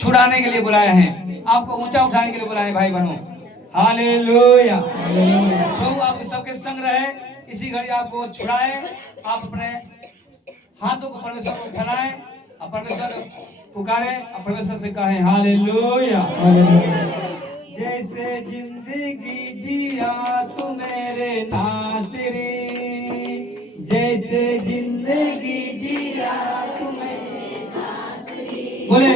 छुड़ाने के लिए बुलाया है, आपको ऊंचा उठाने के लिए बुलाया है भाई बहनों। हालेलुया। प्रभु आप सबके संग रहे, इसी घड़ी आपको छुड़ाए। आप अपने हाथों को परमेश्वर को फैलाएं और परमेश्वर पुकारे और परमेश्वर से कहें हालेलुया। जैसे जिंदगी जिया तू मेरे नासरी, जैसे जिंदगी जिया तू मेरे नासरी, बोले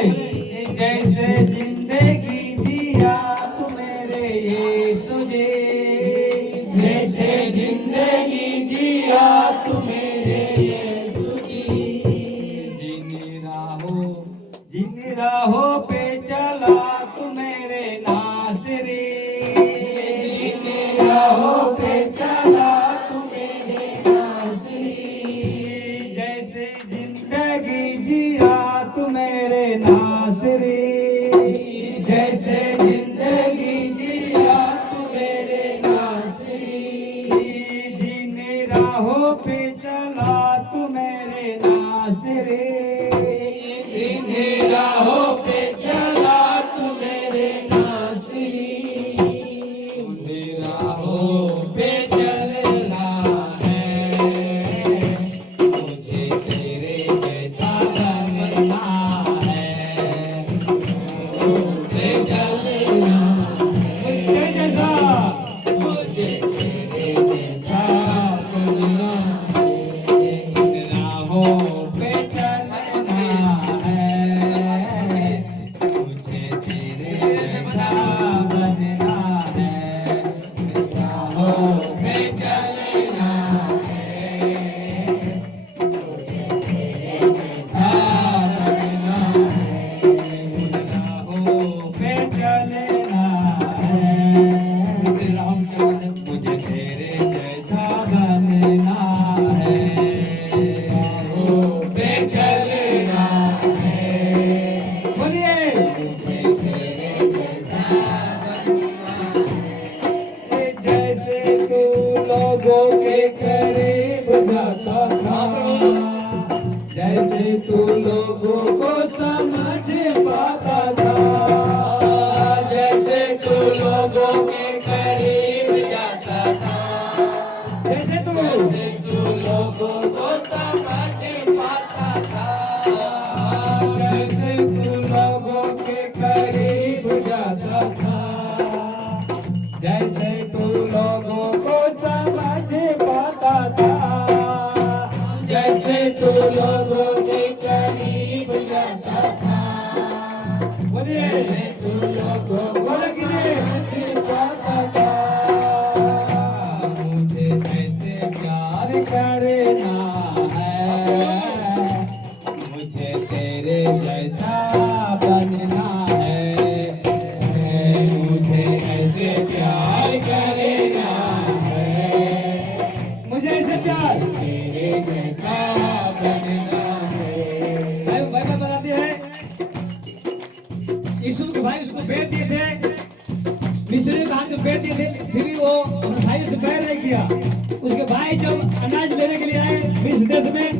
जैसे जिंदगी जिया तू मेरे यीशु जी, जैसे जिंदगी जिया तू मेरे यीशु जी। जिन राहों पे चला तू मेरे नासरी, जिन राहों पे चला तू मेरे नासरी, जैसे जिंदगी जिया तू मेरे नासरी, जैसे जिंदगी जिया तू मेरे नासरी, जिन राहों पे चला तू मेरे नासरी, जिन राहों पे चला तू मेरे नासरी, उन राहों पे चलना है, मुझे तेरे जैसा बनना है, मुझे चलना मुझे जैसा, मुझे तेरे जैसा बनना है, उन राहों पे चलना है, मुझे तेरे जैसा बनना है, उन राहों पे चलना है, मुझे तेरे जैसा बनना है, उन राहों पे चलना है, मुझे तेरे जैसा बनना है, राहों पे चलना है, बोलिए मुझे तेरे जैसा बनना है, जैसे तू लोगों के करीब जाता था, जैसे तू लोगों को समझ पाता था, जैसे तू लोगों के करीब जाता था, जैसे तू लोगों को समझ पाता था, जैसे तू लोगों के करीब जाता था, जैसे तू लोगों को समझ पाता था, जैसे तू लोगों के करीब जाता था, जैसे तू लोगों को समझ पाता था, मुझे ऐसे प्यार करना है, मुझे तेरे जैसा बनना है, मुझे ऐसे प्यार करना है, मुझे ऐसे प्यार तेरे जैसा बनना है। बाइबल बताती है यीशु के भाई उसको भेज दिए थे, मिस्री के हाथ में भेज दिए थे, फिर भी वो अपने भाई से बैर नहीं किया। उसके भाई जब अनाज लेने के लिए आए मिस्र देश में,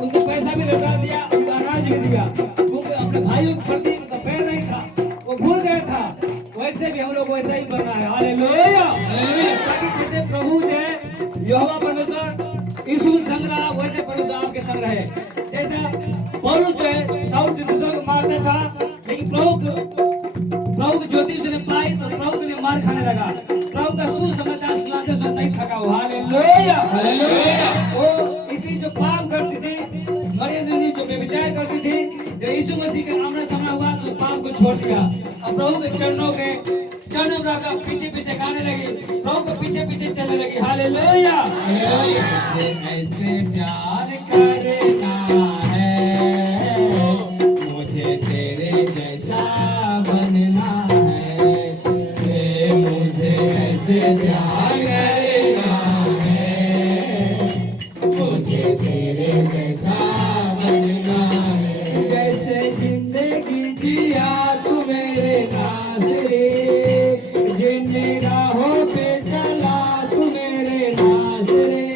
उनको पैसा भी लौटा दिया, उनको अनाज भी दिया, क्योंकि अपने भाइयों के प्रति उनका बैर नहीं था, वो भूल गया था। वैसे भी हम लोग वैसा ही बनना है, हालेलुया। ताकि जैसे प्रभु जो है यहोवा परमेश्वर यीशु संग रहा, वैसे परमेश्वर आपके संग रहे। जैसा पौलुस जो है साउल के दूसरों को मारता था, लेकिन प्रभु की ज्योति उसने पाई तो प्रभु के लिए मार खाने लगा। प्रभु का सुसमाचार सुनाते सुनाते नहीं थका वो, हालेलुया हालेलुया। वो इतनी जो पाप करती थी, मरियम जो व्यभिचार करती थी, जो यीशु मसीह के आमने सामने हुआ तो पाप को छोड़ दिया और प्रभु के चरणों का पीछे पीछे गाने लगी, प्रभु के पीछे पीछे चलने लगी, हालेलुया हालेलुया। ऐसे प्यार करना है, मुझे तेरे जैसा बनना है, मुझे ऐसे प्यार करना है, मुझे तेरे जैसा बनना है, जैसे जिंदगी जिया तू मेरे नासरी, जिन राहों पे चला तू मेरे नासरी,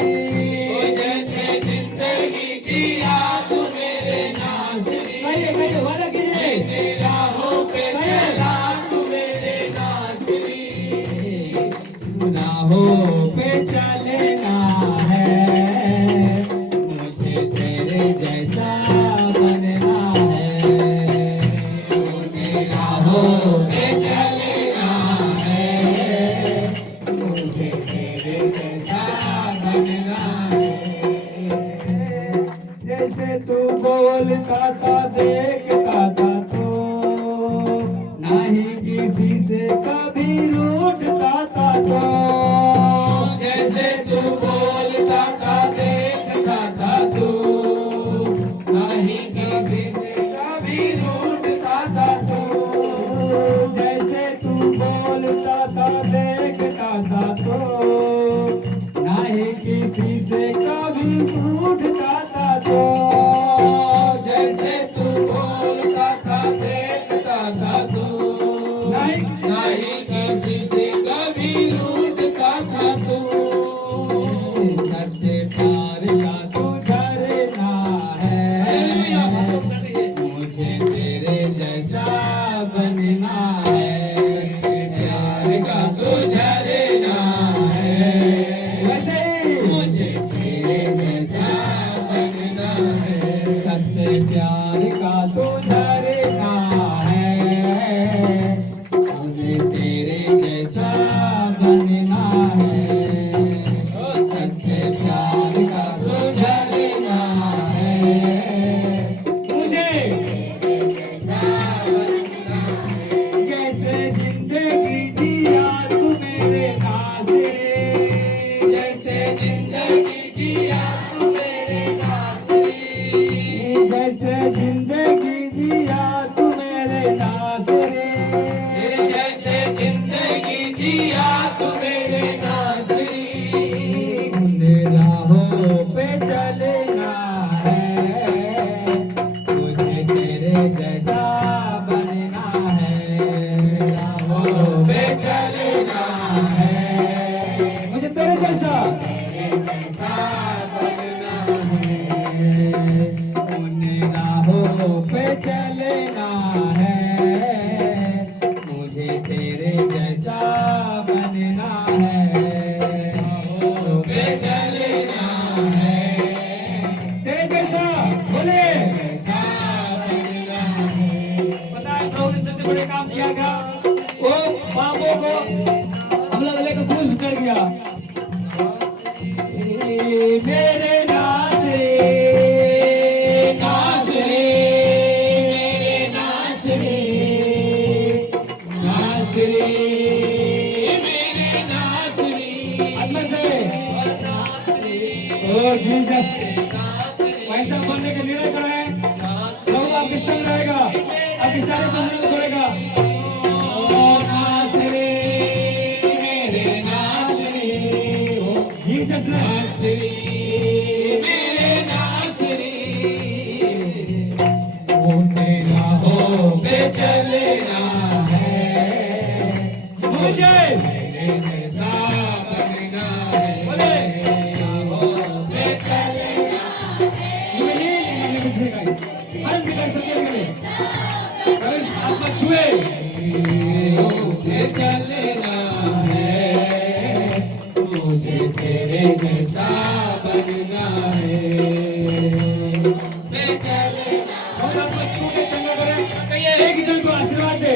जैसे जिंदगी जिया तू मेरे नासरी, वादा कीजिए, जिन राहों राहों पे चलना है, मुझे तेरे जैसा बनना है। जैसे तू बोलता था देखता था तो नहीं किसी से कभी रूठता था तो जैसे तू बोलता था देखता था तू, नहीं किसी से कभी रूठता था तू। जैसे तू बोलता था देखता था तो नहीं किसी से कभी रूठता था तो जैसे तू बोलता था देखता था तू, नहीं नहीं किसी से कभी रूठता था तू। सच्चे प्यार का तू झरना है, मुझे तेरे जैसा बनना है। प्यार का तू झरना है, वैसे ही मुझे तेरे जैसा बनना है। सच्चे प्यार का तू झरना है, मुझे तेरे जैसा बनना है। सच्चे प्यार का तू झरना है, मुझे जैसे जिंदगी जिया तू मेरे नाज़रे, जैसे जिंदगी जिया तू मेरे नाज़री। जैसे जिंदगी जिया तू मेरे नाज़रे, जैसे जिंदगी जिया तू मेरे नाज़री। उन राहों पे चलना है, मुझे तेरे जैसा बनना है। राहों पे चलना है, मुझे तेरे जैसा जैसा बनना है। उन राहों पे चलना है, मुझे तेरे जैसा बनना है। राहों पे चलना है, तेरे जैसा बोले। जैसा बनना है। पता है प्रभु ने सबसे बड़े काम किया क्या? वो पापों को हमला लेकर क्रूस पे चढ़ गया। मेरे नाज़रे, नाज़रे, मेरे नाज़रे, नाज़रे, मेरे नाज़रे, अंदर से नाज़रे, ओ जीसस नाज़रे, पैसा बनने के निर्णय करा है। प्रभु आपके संग रहेगा, आपके सारे बंधनों को तोड़ेगा। नाज़रे, मेरे नाज़रे, जीसस ने नाज़रे, मेरे नाज़रे। उन राहों पे चलना है, मुझे तेरे जैसा बनना है। बोले राहों पे चलना आत्मा छुए पे चलना है, मुझे तेरे जैसा बनना है। पे चलना और आत्मा छू के चंगा करे। एक ही जन को आशीर्वाद दे।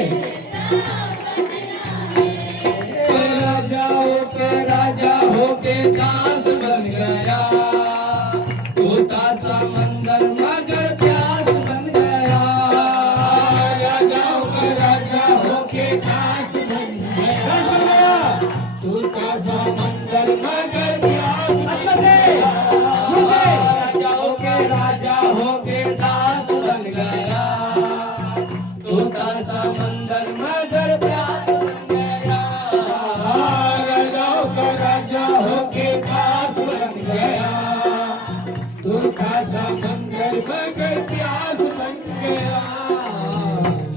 राजा हो के दास बन गया, तोता समंदर मगर प्यास बन गया। राजाओं का राजा हो के दास बन गया, दास बन गया। तोता समंदर मगर प्यास बन आत्मा से मुझसे राजाओं के राजा हो के दास बन गया, तोता समंदर मगर प्यास बन गया। राजाओं का राजा हो के दास बन गया, तोता समंदर मगर प्यास बन गया।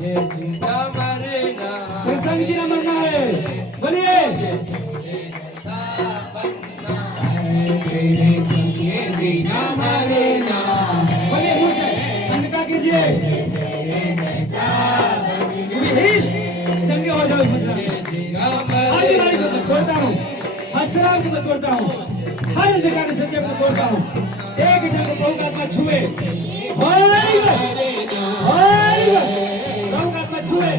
ये जीना मरना प्रसन्न जी ने मरना है। बोलिए तेरे संग ये जीना मरना, बोलिए मुझसे अंधकार कीजिए। चंगे हो जाओ इस मुद्रा। हर बीमारी को मैं तोड़ता हूँ, हर शराब को मैं तोड़ता हूँ, हर अंधकार सत्य को तोड़ता हूँ। एक ही ढंग प्रभु का आत्मा छुए। प्रभु का आत्मा छुए।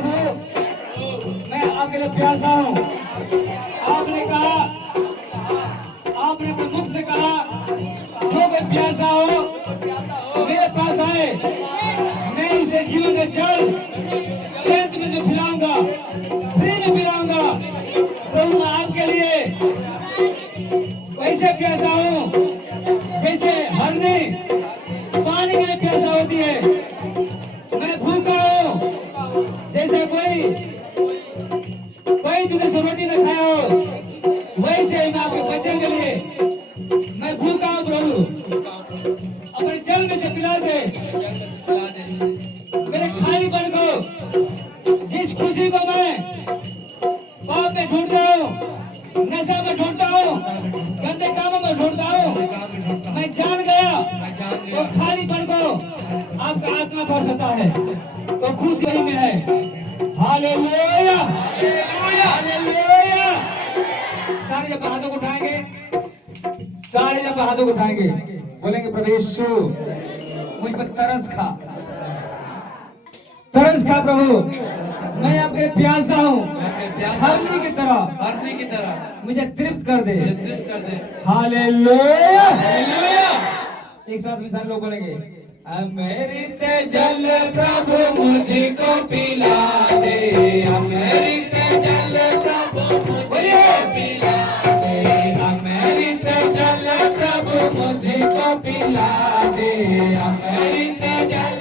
प्रभु मैं आपके लिए प्यासा हूँ। आपने कहा, आपने अपने मुख से कहा जो कोई प्यासा हो मेरे पास आए, मैं इसे जीवन का जल सेहत में जो पिलाऊंगा, फ्री में पिलाऊंगा। प्रभु मैं आपके लिए वैसे प्यासा हूँ जैसे हरनी पानी के लिए प्यासा होती है। मैं भूखा हूँ जैसे कोई दिन से रोटी न खाया हो, वैसे ही मैं आपके बच्चन के लिए मैं भूखा हूँ। प्रभु अपने जल में से पिला दे मेरे खालीपन को, जिस खुशी को मैं पाप में ढूंढता हूँ, नशा में ढूंढता हूँ, गंदे कामों में ढूंढता हूँ। मैं जान गया वो खालीपन को आपका आत्मा भर सकता है, तो खुशी वही में है। Hallelujah hallelujah. सारे जब हाथों को उठाएंगे, सारे जब हाथों को उठाएंगे बोलेंगे प्रभु यीशु मुझ पर तरस खा प्रभु, मैं आपके प्यासा हूँ हरनी की तरह मुझे तृप्त कर दे। Hallelujah hallelujah. एक साथ में सारे लोग बोलेंगे अमृत जल प्रभु मुझको पिला दे, अमृत जल प्रभु मुझको पिला दे, अमृत जल प्रभु मुझको पिला दे, अमृत जल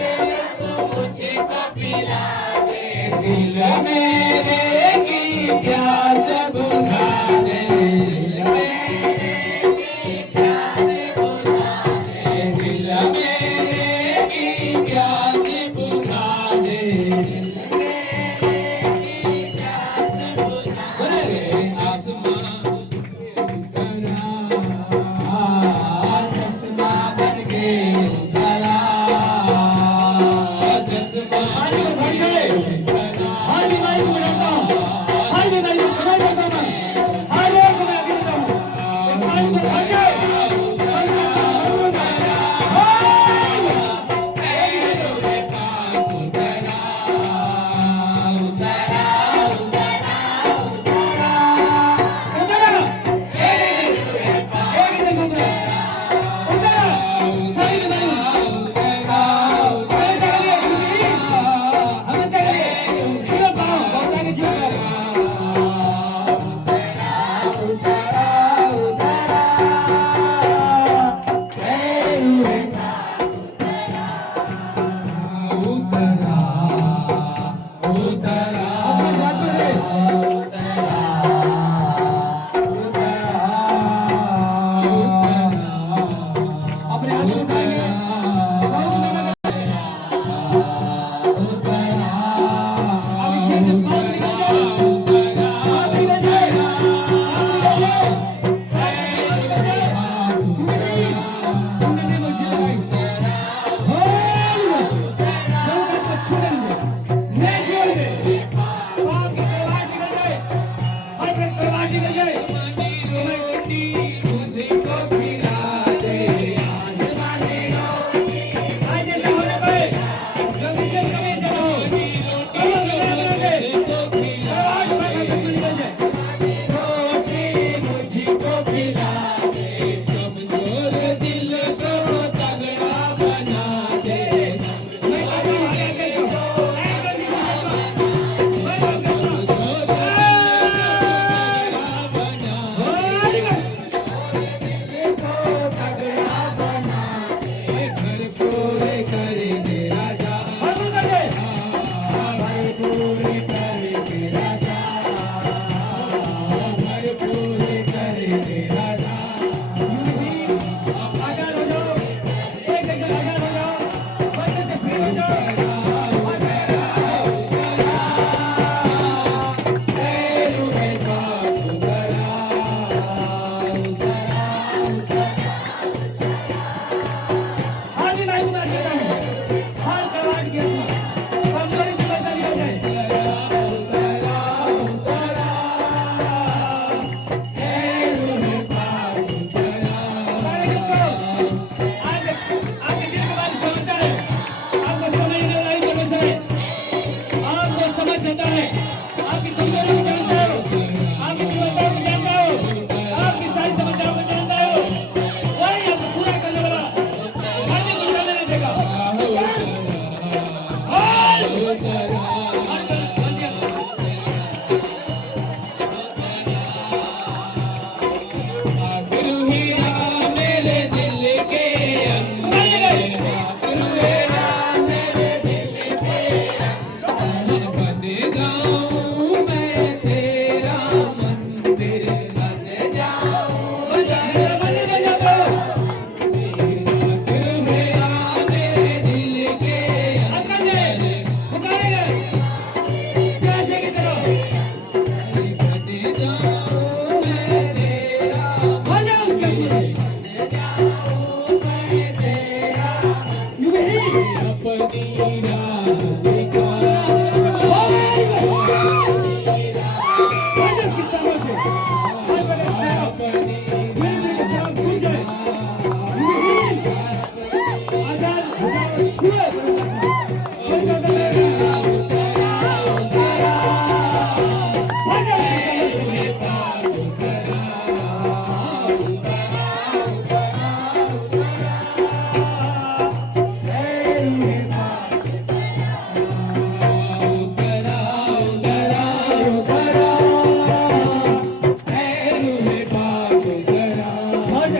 प्रभु मुझको पिला दे। दिल मेरे की प्यास बुझा दे, दिल मेरे की प्यास बुझा दे, दिल मेरे की प्यास बुझा दे, दिल मेरे की प्यास बुझा दे। चश्मा बन के चला, चश्मा बन के हर बीमारी को मिटाता हूँ, हर बीमारी को खत्म करता हूँ, हर रोग को मैं आगे देता हूँ। बीमारी को भर के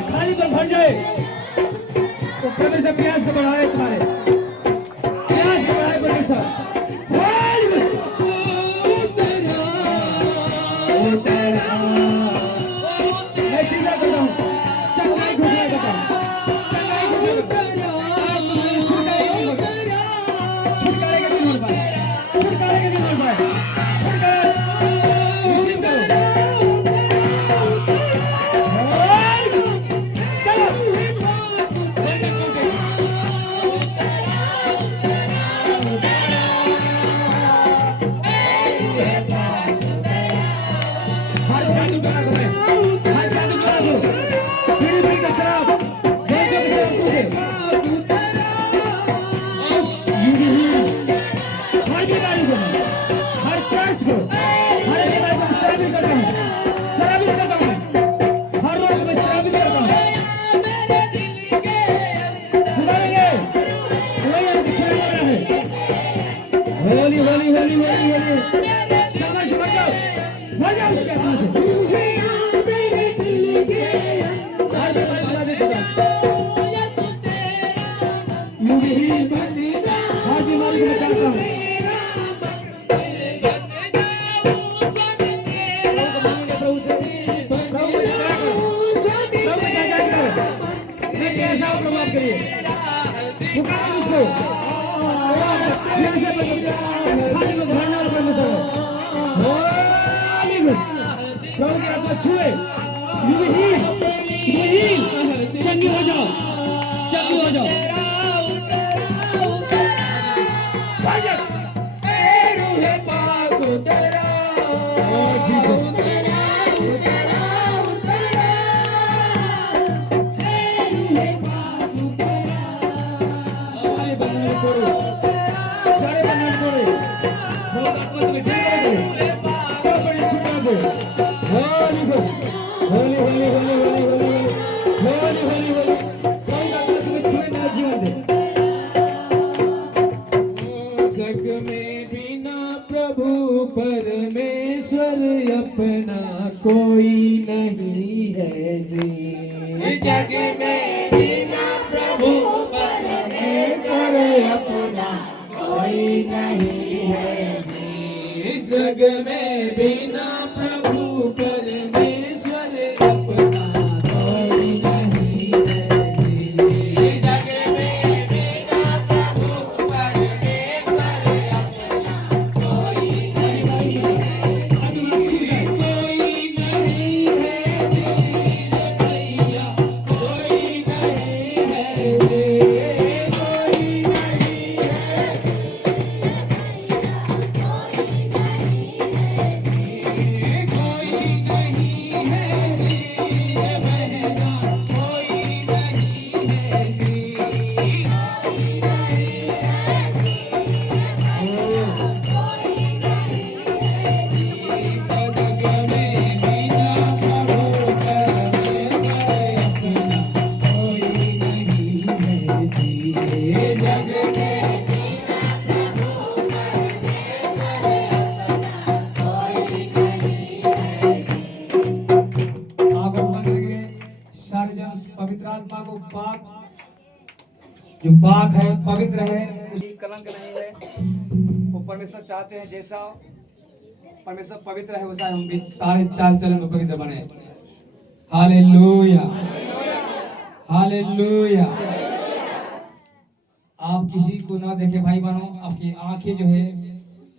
खाली तो भर जाए तो परमेश्वर प्यास को बढ़ाए, तुम्हारे प्यास को बढ़ाए परमेश्वर। मैं टीका करता हूँ, चंगाई घोषणा करता हूँ, चंगाई घोषणा करता हूँ। छुटकारे के दिन हो पाए, छुटकारे के दिन हो पाए, छुटकारा रिसीव करो। होली होली होली होली होली समझ मजा मजा उसके हाथ से हर बीमारी को बचाता हूँ। प्रभु से ऐसा प्रभाव करिए, पुकारिए उसको, प्रभु की आत्मा छुए, चंगी हो जाओ, चंगी हो जाओ। परमेश्वर अपना कोई नहीं है जी। जग में बिना प्रभु परमेश्वर अपना कोई नहीं है जी। जग में बिना प्रभु परमेश्वर अपना कोई नहीं है जी। जग में बिना प्रभु परमेश्वर अपना कोई पवित्र आत्मा को पाक, जो पाक है, पवित्र है, उसकी कलंक नहीं है। वो परमेश्वर चाहते हैं जैसा परमेश्वर पवित्र है वैसा हम भी सारे चाल चलन में पवित्र बने। Hallelujah, hallelujah. आप किसी को ना देखे भाई बहनों, आपकी आंखें जो है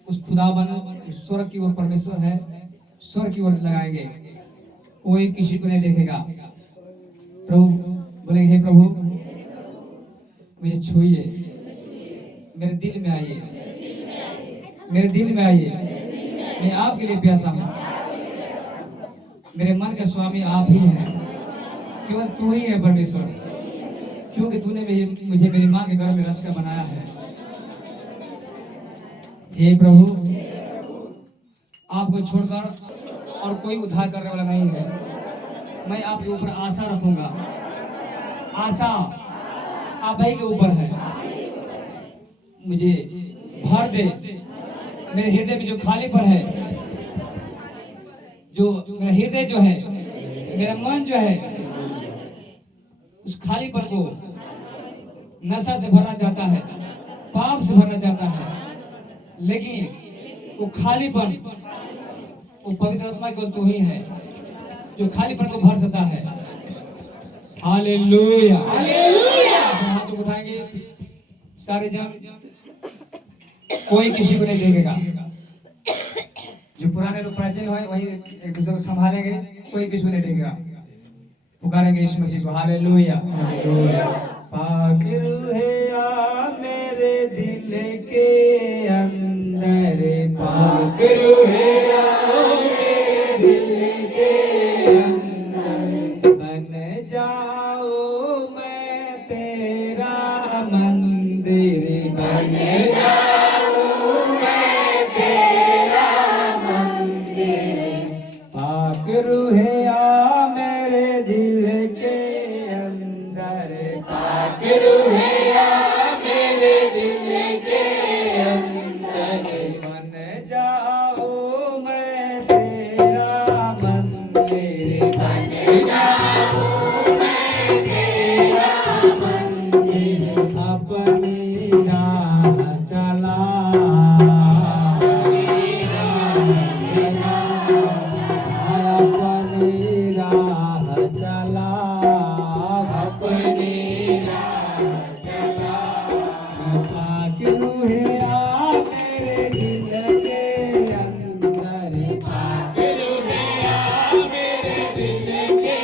उस खुदा बनो, स्वर्ग की ओर परमेश्वर है, स्वर्ग की ओर लगाएंगे, कोई किसी को नहीं देखेगा। प्रभु बोले, हे प्रभु मुझे छुइए, मेरे दिल में आइए, मेरे दिल में आइए। मैं आपके लिए प्यासा हूँ, मेरे मन के स्वामी आप ही हैं, केवल तू ही है परमेश्वर, क्योंकि तूने मुझे मेरी माँ के गर्भ में रच कर बनाया है। हे प्रभु, आपको छोड़कर और कोई उद्धार करने वाला नहीं है। मैं आपके ऊपर आशा रखूंगा, आशा आप ही के ऊपर है। मुझे भर दे, मेरे हृदय में जो खालीपन है, जो मेरा हृदय जो है, मेरा मन जो है, उस खालीपन को नशा से भरना चाहता है, पाप से भरना चाहता है, लेकिन वो खालीपन, वो पवित्र आत्मा केवल तू ही है जो खालीपन को भर सकता है। Hallelujah, hallelujah. हाथ उठाएंगे सारे जन, कोई किसी को नहीं देखेगा। जो पुराने लोग प्राचीन है वही एक दूसरे को संभालेंगे, कोई किसी को नहीं देखेगा। पुकारेंगे यीशु मसीह को, हालेलुया, हालेलुया। पाक रूहे आ मेरे दिल के अंदर, पाक रूहे आ मेरे दिल के अंदर, बन जाओ मैं तेरा मंदिर, बन जाओ मैं तेरा मंदिर। पाक रूहे आ मेरे दिल के अंदर, पाक रूहे आ मेरे दिल के अंदर, बन जाओ मैं तेरा मंदिर, बन जाओ मैं तेरा मंदिर। अपनी राह चला, अपनी राह चला, अपनी राह चला। पाक रूहे आ मेरे दिल के अंदर, पाक रूहे आ मेरे दिल के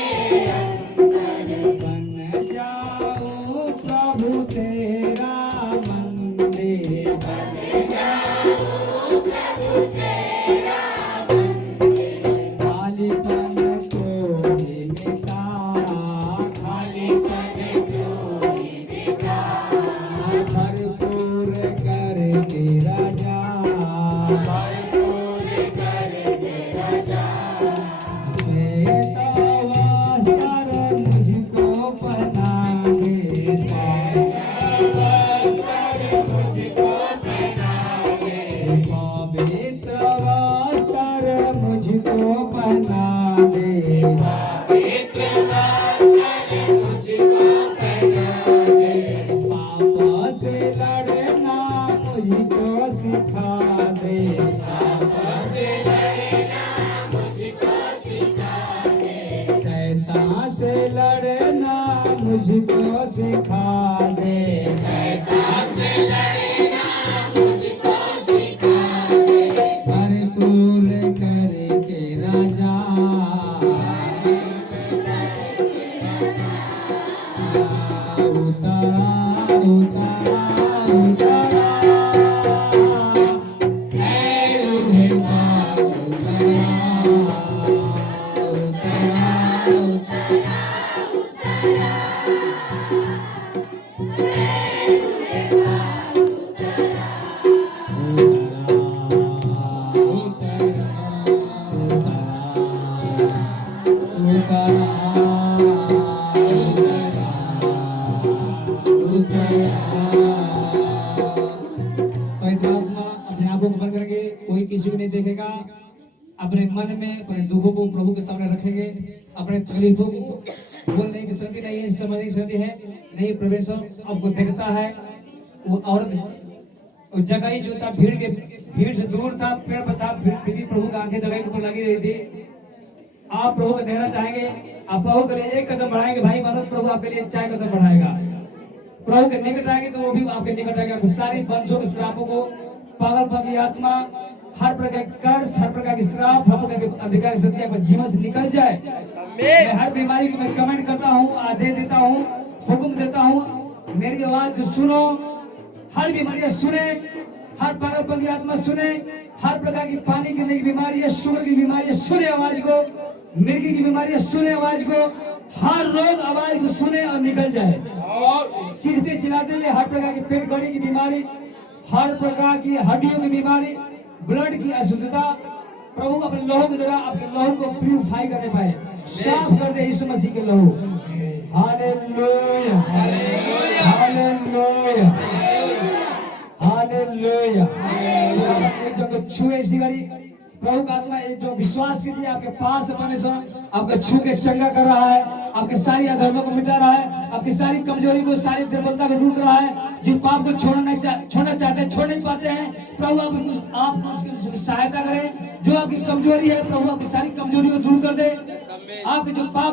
अंदर, बन जाओ प्रभु तेरा मंदिर, बन जाओ प्रभु तेरा मंदिर। खालीपन को ही मिटा, खालीपन को ही मिटा, भरपूर कर दे राजा, भरपूर कर दे राजा। श्वेता वस्त्र मुझको पहना दे, श्वेता वस्त्र मुझको पहना दे, पवित्र वस्त्र मुझको पहना दे, पवित्र वस्त्र मुझको पहना दे। पाप से लड़ना मुझको सिखा दे, पाप से लड़ना मुझको सिखा दे, शैतान से लड़ना मुझको सिखा दे, शैतान से लड़ना मुझको सिखा दे। भरपूर करके राजा, उतारा उतारा उतारा, ऐ रूहे पाक उतारा उतारा उतारा उतारा, ऐ रूहे पाक उतारा उतारा उतारा उतारा पवित्र आत्मा अपने आंखों को बंद करेंगे, कोई किसी को नहीं देखेगा। अपने मन में अपने दुखों को प्रभु के सामने रखेंगे, अपने तकलीफों को बोलने की शक्ति नहीं है, समझने की शक्ति है नहीं। परमेश्वर आपको देखता है। वो औरत उस जगह जो था भीड़ से दूर था, पेड़ पर था, फिर भी प्रभु की आंखें जगह के ऊपर लगी रही थी। आप प्रभु को देना चाहेंगे, आप प्रभु के लिए एक कदम बढ़ाएंगे, भाई मानो प्रभु आपके लिए 4 कदम बढ़ाएगा। प्रभु के निकट आएंगे तो वो भी आपके निकट आएगा। सारी वंशों के श्रापों को, पागलपन की आत्मा, हर प्रकार के कर्ज, हर प्रकार की श्राप, हर प्रकार के अधिकार की शक्ति आपके जीवन से निकल जाए। मैं हर बीमारी को मैं कमेंट करता हूँ, आदेश देता हूँ, हुक्म देता हूँ, मेरी आवाज सुनो। हर बीमारियां सुने, हर पागलपन की आत्मा सुने, हर प्रकार की पानी गिरने की बीमारी है, शुगर की बीमारी है, सुने आवाज को, मिर्गी की बीमारी है, सुने आवाज को, हर रोग आवाज को सुने और निकल जाए। चीखते चिल्लाते हुए हर प्रकार की पेट गड़ी की बीमारी, हर प्रकार की हड्डियों की बीमारी, ब्लड की अशुद्धता, प्रभु अपने लहू के द्वारा आपके लहू को प्यूरिफाई करने पाए, साफ कर दे यीशु मसीह के लहू। Hallelujah, hallelujah, hallelujah. एक जगह छुए इसी घड़ी प्रभु का आत्मा, एक जो विश्वास कीजिए आपके पास अपने से आपका छू के चंगा कर रहा है, आपके सारी अधर्मों को मिटा रहा है, आपकी सारी कमजोरी को, सारी दुर्बलता को दूर कर रहा है। जिन पाप को छोड़ना चाहते हैं, छोड़ नहीं पाते हैं, प्रभु आपको उसकी सहायता करें। जो आपकी कमजोरी है, प्रभु आपकी सारी कमजोरी को दूर कर दे। आपके जो पाप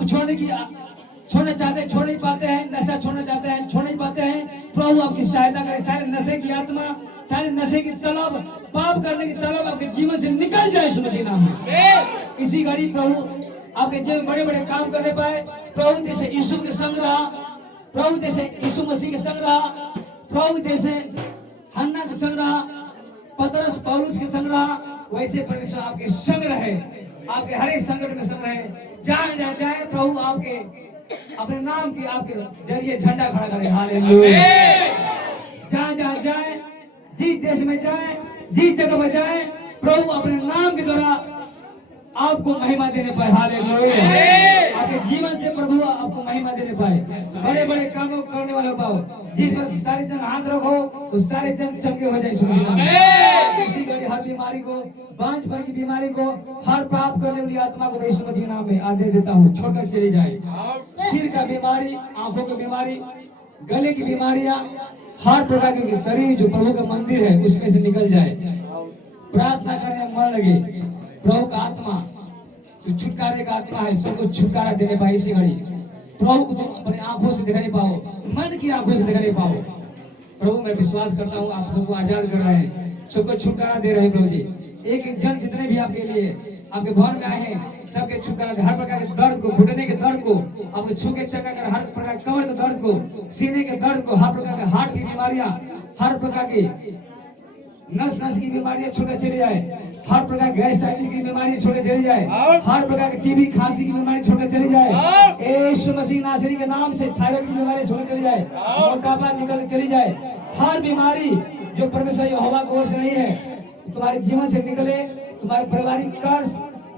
छोड़ना चाहते हैं, छोड़ नहीं पाते हैं, नशा छोड़ना चाहते हैं, छोड़ नहीं पाते हैं, प्रभु आपकी सहायता करें। सारे नशे की आत्मा, सारे नशे की तलब, पाप करने की तलब आपके जीवन से निकल जाए यीशु मसीह के नाम में। इसी घड़ी प्रभु आपके जीवन बड़े बड़े काम करने पाए। प्रभु जैसे यीशु के संग रहा, प्रभु जैसे यीशु मसीह के संग रहा, प्रभु जैसे हन्ना के संग रहा, पतरस पौलुस के संग रहा, वैसे परमेश्वर आपके संग रहे, आपके हर एक संकट में संग रहे। जहाँ जाए प्रभु आपके अपने नाम की आपके जरिए झंडा खड़ा करे। हालेलुया। जहाँ जाए, जिस देश में जाए, जिस जगह में जाए, प्रभु अपने नाम के द्वारा आपको महिमा देने पाए। हालेलुया। आपके जीवन से प्रभु आपको महिमा देने पाए, बड़े बड़े कामों करने वाले पाओ। जिस पर सारे जन हाथ रखो, उस सारे जन चंगे हो जाए। इसी घड़ी हर बीमारी को, बांझपन की बीमारी को, हर पाप करने वाली आत्मा को यीशु मसीह के नाम में आदेश देता हूँ, छोड़कर चली जाए। सिर का बीमारी, आंखों की बीमारी, गले की बीमारियां, हर प्रकार के शरीर जो प्रभु का मंदिर है उसमें से निकल जाए। प्रार्थना करने में मन लगे, प्रभु का आत्मा जो छुटकारे का आत्मा है, सबको छुटकारा देने पाए। इसी घड़ी प्रभु को तुम अपनी आंखों से दिखा नहीं पाओ, मन की आंखों से दिखा नहीं पाओ। प्रभु मैं विश्वास करता हूँ आप सबको आजाद कर रहे हैं, सबको छुटकारा दे रहे हैं प्रभु जी। एक एक जन जितने भी आपके लिए आपके भवन में आए हैं, सबके छुटकारा दे। हर प्रकार के दर्द को, घुटने के दर्द को आपको छू के चंगा कर, हर प्रकार के कमर के दर्द को, सीने के दर्द को, हर प्रकार के हार्ट की बीमारियां, हर प्रकार की नस की बीमारियां छोड़कर चली जाए, हर प्रकार गैस्ट्राइटिस की बीमारी छोड़कर चली जाए, हर प्रकार की टीबी खांसी की बीमारी छोड़कर चली जाए। यीशु मसीह नासरी के नाम से थायराइड की बीमारी छोड़कर चली जाए, मोटापा निकल कर चली जाए। हर बीमारी जो परमेश्वर यहोवा की ओर से नहीं है तुम्हारे जीवन से निकले। तुम्हारे पारिवारिक कर्ज,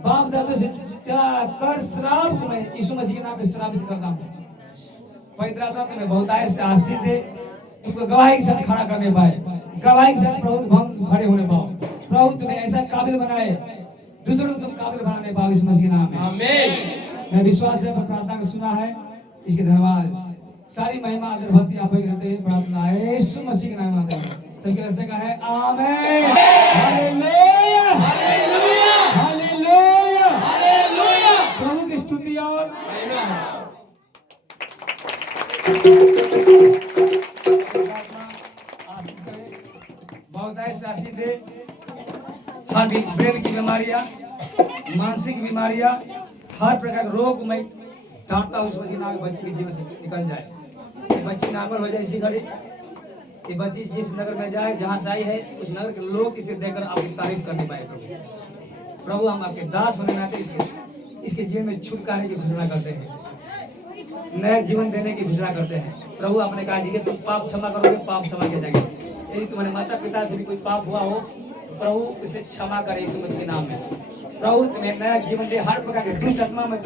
बाप दादों से कर्ज, श्राप को मैं यीशु मसीह के नाम से श्रापित करता हूँ। पवित्र आत्मा तुम्हें बहुतायत से आशीष दे, तुमको गवाही के साथ खड़ा करने पाए, गवाही के साथ प्रभु हम खड़े होने पाओ। प्रभु तुम्हें ऐसा काबिल बनाए, दूसरों को तुम काबिल बनाने पाओ इस मसीह के नाम में। आमीन। मैं विश्वास से प्रार्थना को सुना है, इसके धन्यवाद। सारी महिमा आदर भक्ति आप ही करते हैं। प्रार्थना है यीशु मसीह के नाम में आते हैं, सबके रस्ते का है। आमीन। Hallelujah, hallelujah, hallelujah, hallelujah. प्रभु की स्तुति और आशीष करे, बहुत आशीष दे। हर ब्रेन की बीमारियां, मानसिक बीमारियां, हर प्रकार रोग में डांटता हूँ, उस मसीह नाम बच्ची के जीवन से निकल जाए, बच्ची नागल हो जाए। इसी घड़ी ये बच्ची जिस नगर में जाए, जहाँ से आई है, उस नगर के लोग इसे देखकर आपकी तारीफ करने पाए। प्रभु हम आपके दास होने नाते इसके जीवन में छुटकारे की घोषणा करते हैं, नया जीवन देने की घोषणा करते हैं। प्रभु आपने कहा जी कि तुम पाप क्षमा करोगे, पाप क्षमा किया जाएगा। यदि तुम्हारे माता पिता से भी कोई पाप हुआ हो, प्रभु इसे क्षमा करे यीशु मसीह के नाम में। प्रभु तुम्हें नया जीवन दे, हर प्रकार के दुष्ट आत्मा में